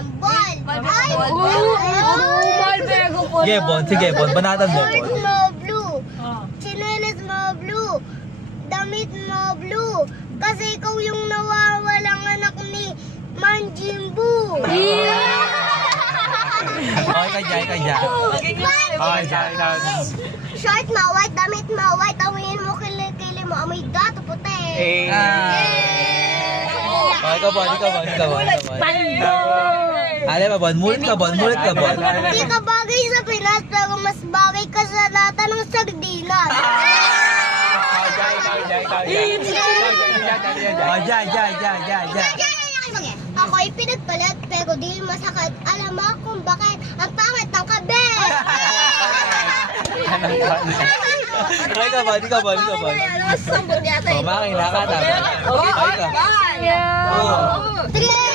ng ball. Ay, Sige, Bon. Sige, Bon. Banatan mo, Short Bon. mo blue. Chinelas mo blue. Damit mo blue. Kasi ikaw yung nawawalang anak ni Manjimbu. Okay ka dyan, ka dyan. Okay, dyan. Short mo white, damit mo white. Amoyin mo kilikili mo. Amoy gato puti. Okay ka, Bon. Ikaw, Bon. Ikaw, Bon. Alam mo, Bon. Mulit ka, Bon. Mulit ka, Bon. Hindi ka bagay sa Pinas, pero mas bagay ka sa lata ng sardinas. Dyan. Ako'y pinagpalit, pero di masakit. Alam mo kung bakit ang pangit ng kabe. Okay ka, Bon. Ikaw, Bon. Ikaw, Bon. Sambot yata Oh, makakilala ka, tama. Okay ka. Three!